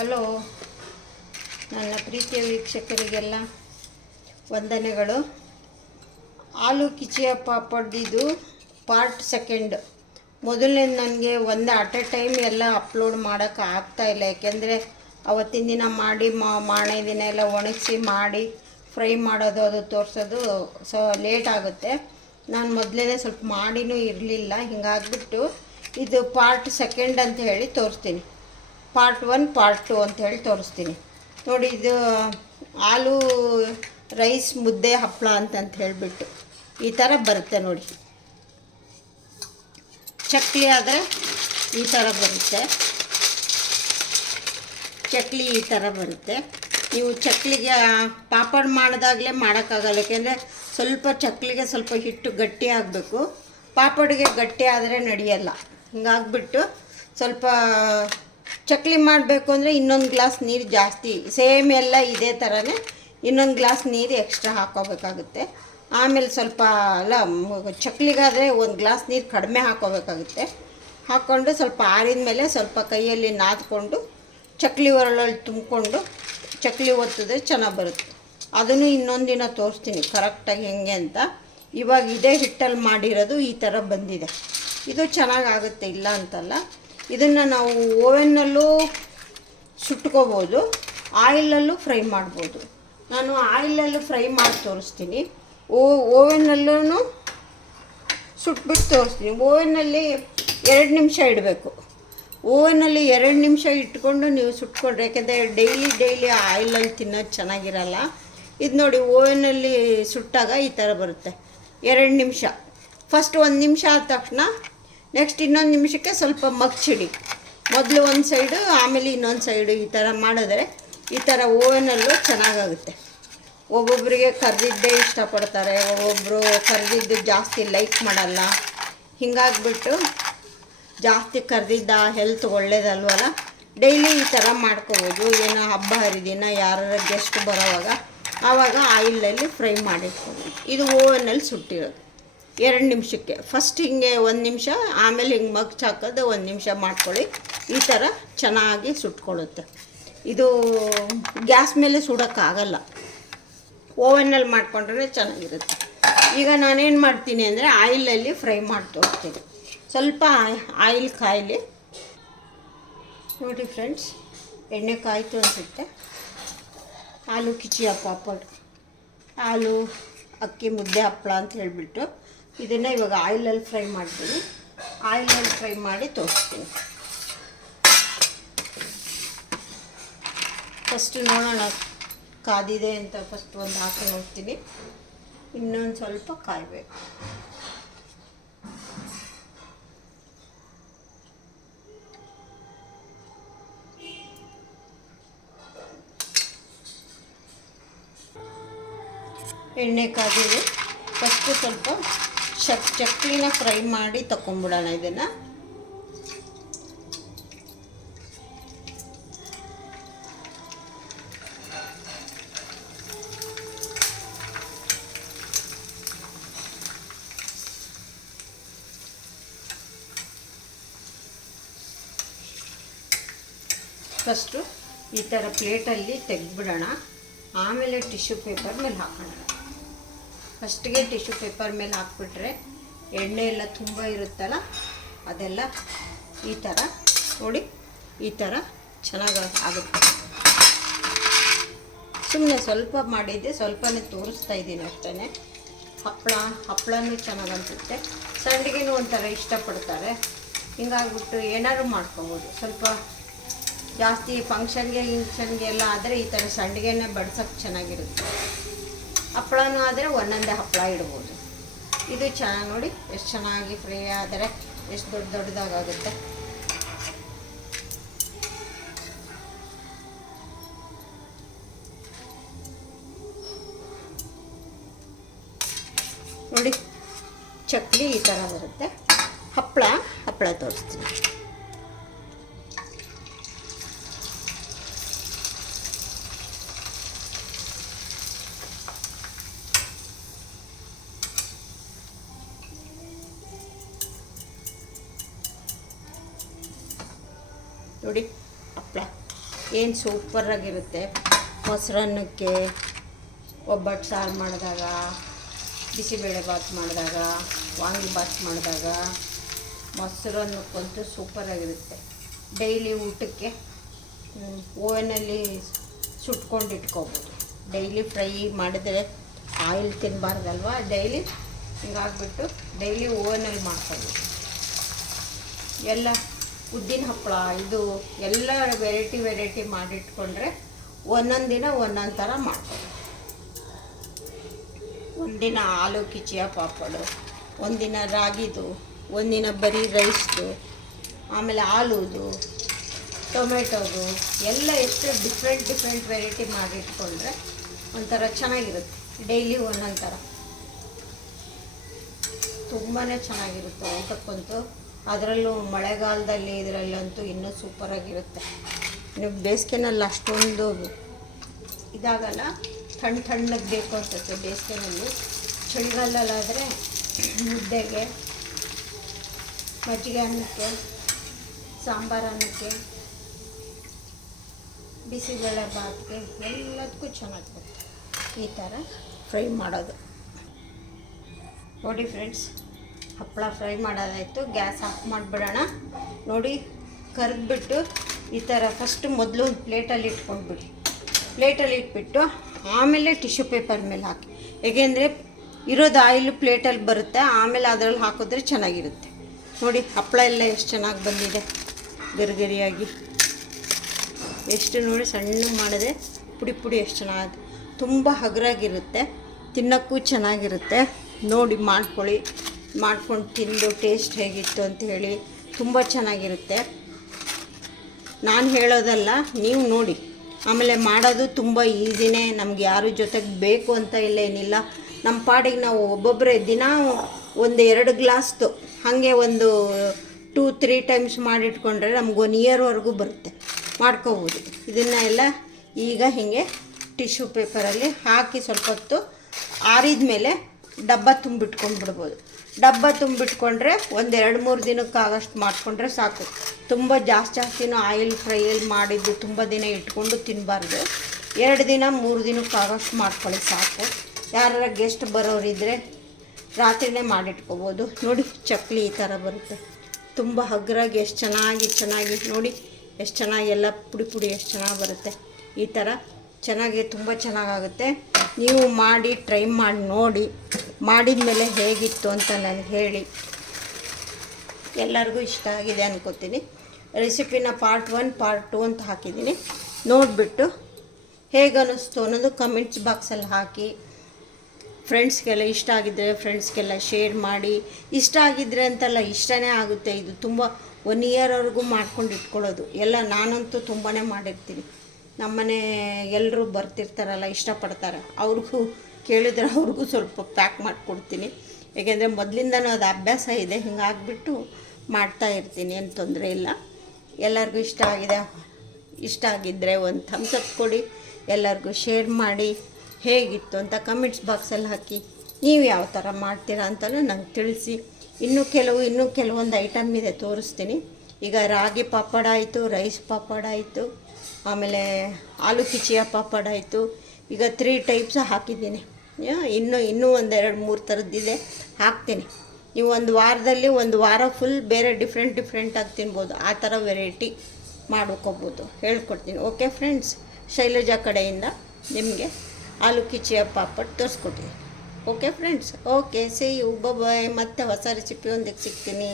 Hello, ನನ್ನ ಪ್ರೀತಿಯ ವೀಕ್ಷಕರಿಗೆಲ್ಲ ವಂದನೆಗಳು. ಆಲೂ ಕಿಚಿಯ ಪಾಪಡ್ದಿದು ಪಾರ್ಟ್ ಸೆಕೆಂಡ್. ಮೊದಲನೇ ನನಗೆ ಒಂದು ಅಟ್ ಎ ಟೈಮ್ ಎಲ್ಲ ಅಪ್ಲೋಡ್ ಮಾಡೋಕ್ಕೆ ಆಗ್ತಾಯಿಲ್ಲ, ಯಾಕೆಂದರೆ ಅವತ್ತಿನ ದಿನ ಮಾಡಿ ಮಾರನೇ ದಿನ ಎಲ್ಲ ಒಣಗಿಸಿ ಮಾಡಿ ಫ್ರೈ ಮಾಡೋದು ಅದು ತೋರಿಸೋದು ಲೇಟ್ ಆಗುತ್ತೆ. ನಾನು ಮೊದಲೇ ಸ್ವಲ್ಪ ಮಾಡಿನೂ ಇರಲಿಲ್ಲ, ಹಿಂಗಾಗ್ಬಿಟ್ಟು ಇದು ಪಾರ್ಟ್ ಸೆಕೆಂಡ್ ಅಂತ ಹೇಳಿ ತೋರಿಸ್ತೀನಿ. ಪಾರ್ಟ್ 1 ಪಾರ್ಟ್ 2 ಅಂತ ಹೇಳಿ ತೋರಿಸ್ತೀನಿ ನೋಡಿ. ಇದು ಆಲೂ ರೈಸ್ ಮುದ್ದೆ ಹಪ್ಪಳ ಅಂತ ಹೇಳಿಬಿಟ್ಟು ಈ ಥರ ಬರುತ್ತೆ ನೋಡಿ. ಚಕ್ಲಿ ಆದರೆ ಈ ಥರ ಬರುತ್ತೆ, ಚಕ್ಲಿ ಈ ಥರ ಬರುತ್ತೆ. ನೀವು ಚಕ್ಲಿಗೆ ಪಾಪಡ್ ಮಾಡಿದಾಗಲೇ ಮಾಡೋಕ್ಕಾಗಲ್ಲ, ಯಾಕೆಂದರೆ ಸ್ವಲ್ಪ ಚಕ್ಲಿಗೆ ಸ್ವಲ್ಪ ಹಿಟ್ಟು ಗಟ್ಟಿ ಆಗಬೇಕು, ಪಾಪಡ್ಗೆ ಗಟ್ಟಿ ಆದರೆ ನಡೆಯಲ್ಲ. ಹಿಂಗಾಗ್ಬಿಟ್ಟು ಸ್ವಲ್ಪ ಚಕ್ಲಿ ಮಾಡಬೇಕು ಅಂದರೆ ಇನ್ನೊಂದು ಗ್ಲಾಸ್ ನೀರು ಜಾಸ್ತಿ, ಸೇಮ್ ಎಲ್ಲ ಇದೇ ಥರನೇ ಇನ್ನೊಂದು ಗ್ಲಾಸ್ ನೀರು ಎಕ್ಸ್ಟ್ರಾ ಹಾಕ್ಕೋಬೇಕಾಗುತ್ತೆ. ಆಮೇಲೆ ಸ್ವಲ್ಪ ಅಲ್ಲ, ಚಕ್ಲಿಗಾದರೆ ಒಂದು ಗ್ಲಾಸ್ ನೀರು ಕಡಿಮೆ ಹಾಕ್ಕೋಬೇಕಾಗುತ್ತೆ. ಹಾಕ್ಕೊಂಡು ಸ್ವಲ್ಪ ಆರಿದ ಮೇಲೆ ಸ್ವಲ್ಪ ಕೈಯಲ್ಲಿ ನಾದ್ಕೊಂಡು ಚಕ್ಲಿ ಒರಳಲ್ಲಿ ತುಂಬಿಕೊಂಡು ಚಕ್ಲಿ ಒತ್ತಿದ್ರೆ ಚೆನ್ನಾಗಿ ಬರುತ್ತೆ. ಅದನ್ನು ಇನ್ನೊಂದು ದಿನ ತೋರಿಸ್ತೀನಿ ಕರೆಕ್ಟಾಗಿ ಹೆಂಗೆ ಅಂತ. ಇವಾಗ ಇದೇ ಹಿಟ್ಟಲ್ಲಿ ಮಾಡಿರೋದು ಈ ಥರ ಬಂದಿದೆ. ಇದು ಚೆನ್ನಾಗಾಗುತ್ತೆ, ಇಲ್ಲ ಅಂತಲ್ಲ. ಇದನ್ನು ನಾವು ಓವೆನ್ನಲ್ಲೂ ಸುಟ್ಕೋಬೋದು, ಆಯಿಲಲ್ಲೂ ಫ್ರೈ ಮಾಡ್ಬೋದು. ನಾನು ಆಯಿಲಲ್ಲೂ ಫ್ರೈ ಮಾಡಿ ತೋರಿಸ್ತೀನಿ, ಓವೆನ್ನಲ್ಲೂ ಸುಟ್ಬಿಟ್ಟು ತೋರಿಸ್ತೀನಿ. ಓವೆನ್ನಲ್ಲಿ 2 ನಿಮಿಷ ಇಡಬೇಕು. ಓವೆನ್ನಲ್ಲಿ 2 ನಿಮಿಷ ಇಟ್ಕೊಂಡು ನೀವು ಸುಟ್ಕೊಂಡ್ರೆ, ಯಾಕೆಂದರೆ ಡೈಲಿ ಆಯಿಲಲ್ಲಿ ತಿನ್ನೋದು ಚೆನ್ನಾಗಿರಲ್ಲ. ಇದು ನೋಡಿ, ಓವೆನ್ನಲ್ಲಿ ಸುಟ್ಟಾಗ ಈ ಥರ ಬರುತ್ತೆ. 2 ನಿಮಿಷ, ಫಸ್ಟ್ 1 ನಿಮಿಷ ಆದ ತಕ್ಷಣ ನೆಕ್ಸ್ಟ್ ಇನ್ನೊಂದು ನಿಮಿಷಕ್ಕೆ ಸ್ವಲ್ಪ ಮಗ್ಚಿಡಿ. ಮೊದಲು ಒಂದು ಸೈಡು ಆಮೇಲೆ ಇನ್ನೊಂದು ಸೈಡು ಈ ಥರ ಮಾಡಿದ್ರೆ ಈ ಥರ ಓವೆನಲ್ಲೂ ಚೆನ್ನಾಗಾಗುತ್ತೆ. ಒಬ್ಬೊಬ್ಬರಿಗೆ ಕರ್ದಿದ್ದೇ ಇಷ್ಟಪಡ್ತಾರೆ, ಒಬ್ಬೊಬ್ಬರು ಕರ್ದಿದ್ದು ಜಾಸ್ತಿ ಲೈಕ್ ಮಾಡಲ್ಲ. ಹಿಂಗಾಗ್ಬಿಟ್ಟು ಜಾಸ್ತಿ ಕರ್ದಿದ್ದ ಹೆಲ್ತ್ ಒಳ್ಳೇದಲ್ವಲ್ಲ, ಡೈಲಿ ಈ ಥರ ಮಾಡ್ಕೋಬೋದು. ಏನೋ ಹಬ್ಬ ಹರಿದಿನ ಯಾರು ಗೆಸ್ಟ್ ಬರೋವಾಗ ಆವಾಗ ಆಯಿಲಲ್ಲಿ ಫ್ರೈ ಮಾಡಿಟ್ಕೋಬೋದು. ಇದು ಓವೆನಲ್ಲಿ ಸುಟ್ಟಿರೋದು 2 ನಿಮಿಷಕ್ಕೆ. ಫಸ್ಟ್ ಹಿಂಗೆ 1 ನಿಮಿಷ, ಆಮೇಲೆ ಹಿಂಗೆ ಮಗ್ಚ್ ಹಾಕೋದು 1 ನಿಮಿಷ ಮಾಡ್ಕೊಳ್ಳಿ. ಈ ಥರ ಚೆನ್ನಾಗಿ ಸುಟ್ಕೊಳ್ಳುತ್ತೆ. ಇದು ಗ್ಯಾಸ್ ಮೇಲೆ ಸುಡೋಕ್ಕಾಗಲ್ಲ, ಓವೆನಲ್ಲಿ ಮಾಡ್ಕೊಂಡ್ರೆ ಚೆನ್ನಾಗಿರುತ್ತೆ. ಈಗ ನಾನೇನು ಮಾಡ್ತೀನಿ ಅಂದರೆ ಆಯಿಲಲ್ಲಿ ಫ್ರೈ ಮಾಡಿ ತೋರಿಸ್ತೀನಿ. ಸ್ವಲ್ಪ ಆಯಿಲ್ ಕಾಯಲಿ ನೋಡಿ ಫ್ರೆಂಡ್ಸ್. ಎಣ್ಣೆ ಕಾಯ್ತು ಅನಿಸುತ್ತೆ. ಆಲೂ ಕಿಚಿಯ ಪಾಪಡ್, ಆಲೂ ಅಕ್ಕಿ ಮುದ್ದೆ ಹಪ್ಪಳ ಅಂತ ಹೇಳಿಬಿಟ್ಟು ಇದನ್ನು ಇವಾಗ ಆಯಿಲಲ್ಲಿ ಫ್ರೈ ಮಾಡ್ತೀನಿ. ಆಯಿಲಲ್ಲಿ ಫ್ರೈ ಮಾಡಿ ತೋರಿಸ್ತೀನಿ. ಫಸ್ಟ್ ನೋಡೋಣ ಕಾದಿದೆ ಅಂತ. ಫಸ್ಟ್ ಒಂದು ಹಾಕಿ ನೋಡ್ತೀನಿ, ಇನ್ನೊಂದು ಸ್ವಲ್ಪ ಕಾಯಬೇಕು. ಎಣ್ಣೆ ಕಾದಿದೆ. ಫಸ್ಟು ಸ್ವಲ್ಪ ಚಕ್ಲಿನ ಫ್ರೈ ಮಾಡಿ ತಗೊಂಡ್ಬಿಡೋಣ. ಇದನ್ನು ಫಸ್ಟು ಈ ಥರ ಪ್ಲೇಟಲ್ಲಿ ತೆಗೆದ್ಬಿಡೋಣ, ಆಮೇಲೆ ಟಿಶ್ಯೂ ಪೇಪರ್ ಮೇಲೆ ಹಾಕೋಣ. ಫಸ್ಟಿಗೆ ಟಿಶ್ಯೂ ಪೇಪರ್ ಮೇಲೆ ಹಾಕ್ಬಿಟ್ರೆ ಎಣ್ಣೆ ಎಲ್ಲ ತುಂಬ ಇರುತ್ತಲ್ಲ, ಅದೆಲ್ಲ ಈ ಥರ ನೋಡಿ ಈ ಥರ ಚೆನ್ನಾಗಿ ಆಗುತ್ತೆ. ಸುಮ್ಮನೆ ಸ್ವಲ್ಪ ಮಾಡಿದ್ದೆ, ಸ್ವಲ್ಪನೇ ತೋರಿಸ್ತಾ ಇದ್ದೀನಿ ಅಷ್ಟೇ. ಹಪ್ಪಳನೂ ಚೆನ್ನಾಗಿ ಅನಿಸುತ್ತೆ. ಸಂಡಿಗೆನೂ ಒಂಥರ ಇಷ್ಟಪಡ್ತಾರೆ. ಹಿಂಗಾಗ್ಬಿಟ್ಟು ಏನಾದ್ರು ಮಾಡ್ಕೊಬೋದು. ಸ್ವಲ್ಪ ಜಾಸ್ತಿ ಫಂಕ್ಷನ್ಗೆ ಎಲ್ಲ ಆದರೆ ಈ ಥರ ಸಂಡಿಗೆನೇ ಬಡ್ಸೋಕ್ಕೆ ಚೆನ್ನಾಗಿರುತ್ತೆ. ಹಪ್ಪಳನೂ ಆದರೆ ಒಂದೊಂದೇ ಹಪ್ಪಳ ಇಡ್ಬೋದು. ಇದು ಚೆನ್ನಾಗಿ ನೋಡಿ ಎಷ್ಟು ಚೆನ್ನಾಗಿ ಫ್ರೈ ಆದರೆ ಎಷ್ಟು ದೊಡ್ಡದಾಗುತ್ತೆ. ನೋಡಿ ಚಕ್ಲಿ ಈ ಥರ ಬರುತ್ತೆ. ಹಪ್ಪಳ ತೋರಿಸ್ತೀನಿ. ನೋಡಿ ಹಪ್ಪಳ ಏನು ಸೂಪರಾಗಿರುತ್ತೆ. ಮೊಸರನ್ನಕ್ಕೆ, ಒಬ್ಬಟ್ಟು ಸಾರು ಮಾಡಿದಾಗ, ಬಿಸಿಬೇಳೆಭಾತ್ ಮಾಡಿದಾಗ, ವಾಂಗಿಭಾತ್ ಮಾಡಿದಾಗ ಮೊಸರನ್ನಕ್ಕಂತೂ ಸೂಪರಾಗಿರುತ್ತೆ. ಡೈಲಿ ಊಟಕ್ಕೆ ಓವನಲ್ಲಿ ಸುಟ್ಕೊಂಡು ಇಟ್ಕೋಬೋದು. ಡೈಲಿ ಫ್ರೈ ಮಾಡಿದರೆ ಆಯಿಲ್ ತಿನ್ನಬಾರ್ದಲ್ವ, ಡೈಲಿ ಹಿಂಗಾಗ್ಬಿಟ್ಟು ಡೈಲಿ ಓವನಲ್ಲಿ ಮಾಡ್ಕೋಬೋದು. ಎಲ್ಲ ಉದ್ದಿನ ಹಪ್ಪಳ ಇದು ಎಲ್ಲ ವೆರೈಟಿ ಮಾಡಿಟ್ಕೊಂಡ್ರೆ ಒಂದೊಂದು ದಿನ ಒಂದೊಂದು ಥರ ಮಾಡ್ಬೋದು. ಒಂದಿನ ಆಲೂ ಕಿಚಿಯ ಪಾಪಡು, ಒಂದಿನ ರಾಗಿದು, ಒಂದಿನ ಬರೀ ರೈಸ್ದು, ಆಮೇಲೆ ಆಲೂದು, ಟೊಮೆಟೊದು ಎಲ್ಲ ಎಷ್ಟು ಡಿಫ್ರೆಂಟ್ ವೆರೈಟಿ ಮಾಡಿಟ್ಕೊಂಡ್ರೆ ಒಂಥರ ಚೆನ್ನಾಗಿರುತ್ತೆ. ಡೈಲಿ ಒಂದೊಂದು ಥರ ತುಂಬಾ ಚೆನ್ನಾಗಿರುತ್ತೆ ಊಟಕ್ಕಂತೂ. ಅದರಲ್ಲೂ ಮಳೆಗಾಲದಲ್ಲಿ ಇದರಲ್ಲಂತೂ ಇನ್ನೂ ಸೂಪರಾಗಿರುತ್ತೆ. ನೀವು ಬೇಸಿಗೆನಲ್ಲಿ ಅಷ್ಟೊಂದು ಇದಾಗಲ್ಲ, ತಣ್ಣಗೆ ಬೇಕು ಅನ್ಸುತ್ತೆ ಬೇಸಿಗೆನಲ್ಲಿ. ಚಳಿಗಾಲದಲ್ಲಾದರೆ ಮುದ್ದೆಗೆ, ಮಜ್ಜಿಗೆ ಅನ್ನಕ್ಕೆ, ಸಾಂಬಾರು ಅನ್ನಕ್ಕೆ, ಬಿಸಿಬೇಳೆ ಭಾತ್ಗೆ ಎಲ್ಲದಕ್ಕೂ ಚೆನ್ನಾಗಿರುತ್ತೆ ಈ ಥರ ಫ್ರೈ ಮಾಡೋದು. ನೋಡಿ ಫ್ರೆಂಡ್ಸ್, ಹಪ್ಪಳ ಫ್ರೈ ಮಾಡೋದಾಯಿತು. ಗ್ಯಾಸ್ ಆಫ್ ಮಾಡಿಬಿಡೋಣ. ನೋಡಿ ಕರೆದ್ಬಿಟ್ಟು ಈ ಥರ ಫಸ್ಟ್ ಮೊದಲು ಒಂದು ಪ್ಲೇಟಲ್ಲಿ ಇಟ್ಕೊಂಡ್ಬಿಡಿ. ಪ್ಲೇಟಲ್ಲಿ ಇಟ್ಬಿಟ್ಟು ಆಮೇಲೆ ಟಿಶ್ಯೂ ಪೇಪರ್ ಮೇಲೆ ಹಾಕಿ. ಹೇಗೆಂದರೆ ಇರೋದು ಆಯಿಲು ಪ್ಲೇಟಲ್ಲಿ ಬರುತ್ತೆ, ಆಮೇಲೆ ಅದರಲ್ಲಿ ಹಾಕಿದ್ರೆ ಚೆನ್ನಾಗಿರುತ್ತೆ. ನೋಡಿ ಹಪ್ಪಳ ಎಲ್ಲ ಎಷ್ಟು ಚೆನ್ನಾಗಿ ಬಂದಿದೆ, ಗರಿಗರಿಯಾಗಿ ಎಷ್ಟು ನೋಡಿ ಸಣ್ಣ ಮಾಡಿದೆ, ಪುಡಿ ಎಷ್ಟು ಚೆನ್ನಾಗಿ, ತುಂಬ ಹಗುರಾಗಿರುತ್ತೆ, ತಿನ್ನೋಕ್ಕೂ ಚೆನ್ನಾಗಿರುತ್ತೆ. ನೋಡಿ ಮಾಡ್ಕೊಂಡು ತಿಂದು ಟೇಸ್ಟ್ ಹೇಗಿತ್ತು ಅಂತ ಹೇಳಿ. ತುಂಬ ಚೆನ್ನಾಗಿರುತ್ತೆ. ನಾನು ಹೇಳೋದಲ್ಲ, ನೀವು ನೋಡಿ. ಆಮೇಲೆ ಮಾಡೋದು ತುಂಬ ಈಸಿನೇ. ನಮ್ಗೆ ಯಾರ ಜೊತೆಗೆ ಬೇಕು ಅಂತ ಏನಿಲ್ಲ. ನಮ್ಮ ಪಾಡಿಗೆ ನಾವು ಒಬ್ಬೊಬ್ಬರೇ ದಿನ 1-2 ಗ್ಲಾಸ್ದು ಹಾಗೆ ಒಂದು 2-3 ಟೈಮ್ಸ್ ಮಾಡಿಟ್ಕೊಂಡ್ರೆ ನಮ್ಗೆ 1 ಇಯರ್ವರೆಗೂ ಬರುತ್ತೆ, ಮಾಡ್ಕೋಬೋದು. ಇದನ್ನು ಎಲ್ಲ ಈಗ ಹೀಗೆ ಟಿಶ್ಯೂ ಪೇಪರಲ್ಲಿ ಹಾಕಿ ಸ್ವಲ್ಪ ಹೊತ್ತು ಆರಿದ ಮೇಲೆ ಡಬ್ಬ ತುಂಬಿಟ್ಕೊಂಡ್ಬಿಡ್ಬೋದು. ಡಬ್ಬ ತುಂಬಿಟ್ಕೊಂಡ್ರೆ 1-2-3 ದಿನಕ್ಕಾಗಷ್ಟು ಮಾಡಿಕೊಂಡ್ರೆ ಸಾಕು. ತುಂಬ ಜಾಸ್ತಿನೂ ಆಯಿಲ್ ಫ್ರೈಯಲ್ಲಿ ಮಾಡಿದ್ದು ತುಂಬ ದಿನ ಇಟ್ಕೊಂಡು ತಿನ್ನಬಾರ್ದು. 2 ದಿನ 3 ದಿನಕ್ಕಾಗಷ್ಟು ಮಾಡ್ಕೊಳ್ಳಿ ಸಾಕು. ಯಾರ ಗೆಸ್ಟ್ ಬರೋರಿದ್ದರೆ ರಾತ್ರಿನೇ ಮಾಡಿಟ್ಕೋಬೋದು. ನೋಡಿ ಚಕ್ಲಿ ಈ ಥರ ಬರುತ್ತೆ, ತುಂಬ ಹಗುರಾಗಿ ಎಷ್ಟು ಚೆನ್ನಾಗಿ ನೋಡಿ ಎಷ್ಟು ಚೆನ್ನಾಗಿ ಎಲ್ಲ ಪುಡಿ ಎಷ್ಟು ಚೆನ್ನಾಗಿ ಬರುತ್ತೆ. ಈ ಥರ ಚೆನ್ನಾಗಿ ತುಂಬ ಚೆನ್ನಾಗಾಗುತ್ತೆ. ನೀವು ಮಾಡಿ ಟ್ರೈ ಮಾಡಿ ನೋಡಿ. ಮಾಡಿದ ಮೇಲೆ ಹೇಗಿತ್ತು ಅಂತ ನನಗೆ ಹೇಳಿ. ಎಲ್ಲರಿಗೂ ಇಷ್ಟ ಆಗಿದೆ ಅನ್ಕೋತೀನಿ. ರೆಸಿಪಿನ ಪಾರ್ಟ್ 1 ಪಾರ್ಟ್ 2 ಅಂತ ಹಾಕಿದ್ದೀನಿ. ನೋಡಿಬಿಟ್ಟು ಹೇಗೆ ಅನ್ನಿಸ್ತು ಅನ್ನೋದು ಕಮೆಂಟ್ಸ್ ಬಾಕ್ಸಲ್ಲಿ ಹಾಕಿ. ಫ್ರೆಂಡ್ಸ್ಗೆಲ್ಲ ಇಷ್ಟ ಆಗಿದ್ದರೆ ಫ್ರೆಂಡ್ಸ್ಗೆಲ್ಲ ಶೇರ್ ಮಾಡಿ. ಇಷ್ಟ ಆಗಿದ್ದರೆ ಅಂತಲ್ಲ, ಇಷ್ಟನೇ ಆಗುತ್ತೆ. ಇದು ತುಂಬ 1 ಇಯರ್ವರೆಗೂ ಮಾಡ್ಕೊಂಡು ಇಟ್ಕೊಳ್ಳೋದು ಎಲ್ಲ. ನಾನಂತೂ ತುಂಬಾ ಮಾಡಿರ್ತೀನಿ. ನಮ್ಮನೆ ಎಲ್ಲರೂ ಬರ್ತಿರ್ತಾರಲ್ಲ, ಇಷ್ಟಪಡ್ತಾರೆ, ಅವ್ರಿಗೂ ಕೇಳಿದ್ರೆ ಅವ್ರಿಗೂ ಸ್ವಲ್ಪ ಪ್ಯಾಕ್ ಮಾಡಿಕೊಡ್ತೀನಿ. ಏಕೆಂದರೆ ಮೊದಲಿಂದನೂ ಅದು ಅಭ್ಯಾಸ ಇದೆ. ಹಿಂಗಾಗ್ಬಿಟ್ಟು ಮಾಡ್ತಾಯಿರ್ತೀನಿ, ಏನು ತೊಂದರೆ ಇಲ್ಲ. ಎಲ್ಲರಿಗೂ ಇಷ್ಟ ಆಗಿದ್ದರೆ ಒಂದು ಥಮ್ಸ್ ಅಪ್ ಕೊಡಿ. ಎಲ್ಲರಿಗೂ ಶೇರ್ ಮಾಡಿ. ಹೇಗಿತ್ತು ಅಂತ ಕಮೆಂಟ್ಸ್ ಬಾಕ್ಸಲ್ಲಿ ಹಾಕಿ. ನೀವು ಯಾವ ಥರ ಮಾಡ್ತೀರಾ ಅಂತಲೂ ನಂಗೆ ತಿಳಿಸಿ. ಇನ್ನೂ ಕೆಲವೊಂದು ಐಟಮ್ ಇದೆ, ತೋರಿಸ್ತೀನಿ. ಈಗ ರಾಗಿ ಪಾಪಡ ಆಯಿತು, ರೈಸ್ ಪಾಪಡ ಆಯಿತು, ಆಮೇಲೆ ಆಲೂ ಕಿಚಿಯ ಪಾಪಡ ಆಯಿತು. ಈಗ 3 ಟೈಪ್ಸ್ ಹಾಕಿದ್ದೀನಿ. ಇನ್ನೂ 1-2-3 ಥರದ್ದಿದೆ, ಹಾಕ್ತೀನಿ. ನೀವು ಒಂದು ವಾರದಲ್ಲಿ 1 ವಾರ ಫುಲ್ ಬೇರೆ ಡಿಫ್ರೆಂಟಾಗಿ ತಿನ್ಬೋದು. ಆ ಥರ ವೆರೈಟಿ ಮಾಡ್ಕೋಬೋದು, ಹೇಳ್ಕೊಡ್ತೀನಿ. ಓಕೆ ಫ್ರೆಂಡ್ಸ್, ಶೈಲಜಾ ಕಡೆಯಿಂದ ನಿಮಗೆ ಆಲೂ ಕಿಚಿಯ ಪಾಪಡ್ ತೋರಿಸ್ಕೊಟ್ಟಿದ್ದೀನಿ. Okay friends, okay, see you, bye. ಮತ್ತೆ ಹೊಸ ರೆಸಿಪಿಯೊಂದಿಗೆ ಸಿಗ್ತೀನಿ.